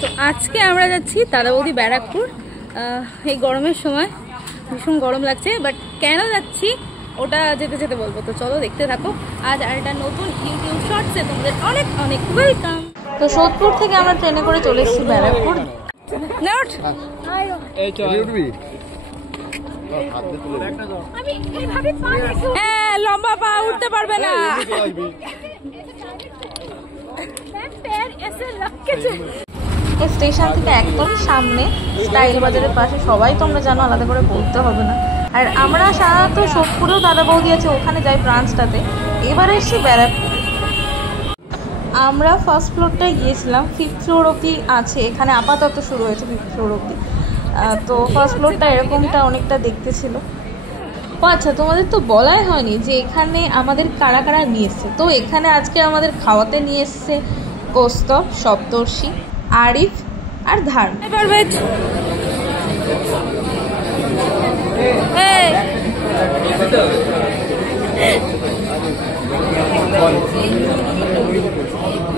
তো আজকে আমরা যাচ্ছি দাদা বৌদি ব্যারাকপুর। এই গরমের সময় ভীষণ গরম লাগছে, বাট কেন যাচ্ছি ওটা যেতে যেতে বলবো। তো চলো দেখতে থাকো। আজ আর একটা নতুন ইউটিউব শর্টসে তোমাদের অনেক অনেক ওয়েলকাম। তো সোদপুর থেকে আমরা ট্রেনে করে চলে এসেছি ব্যারাকপুর। লম্বা পা উঠতে পারবে না। স্টেশন থেকে একদম সামনে স্টাইল বাজারের পাশে, সবাই তোমরা জানো, আলাদা করে বলতে হবে না। আর আমরা সাধারণত সোদপুরেও দাদা বৌদি আছে, ওখানে যাই ব্রাঞ্চটাতে। এবারে এসেছি ব্যারাকপুর। আমরা ফার্স্ট ফ্লোরটায় গিয়েছিলাম, 5th ফ্লোর অবধি আছে এখানে, আপাতত শুরু হয়েছে 5th ফ্লোর অবধি। তো ফার্স্ট ফ্লোরটা এরকমটা অনেকটা দেখতে ছিল। ও আচ্ছা, তোমাদের তো বলাই হয়নি যে এখানে আমাদের কারা কারা নিয়ে এসছে। তো এখানে আজকে আমাদের খাওয়াতে নিয়ে এসছে কৌস্তব, সপ্তর্ষি, আরিফ আর ধার্ম।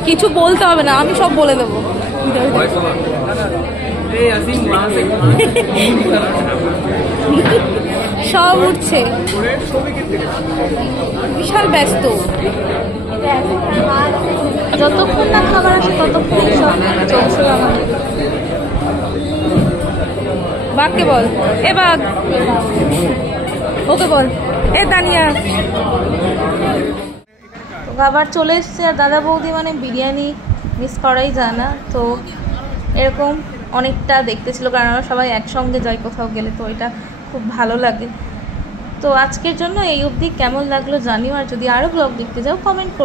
কিছু বলতে হবে না, আমি সব বলে দেবো। সব উঠছে, বিশাল ব্যস্ত। যতক্ষণ না খাবার আসে ততক্ষণ সব চলছে আমাদের। বাঘকে বল, এ বাঘ, ওকে বল, এ তানিয়া। খাবার চলে এসছে, আর দাদা বৌদি মানে বিরিয়ানি মিস করাই যায় না। তো এরকম অনেকটা দেখতে ছিল, কারণ আমরা সবাই একসঙ্গে যাই কোথাও গেলে, তো এটা খুব ভালো লাগে। তো আজকের জন্য এই অবধি। কেমন লাগলো জানিও, আর যদি আরও ব্লগ দেখতে যাও কমেন্ট করো।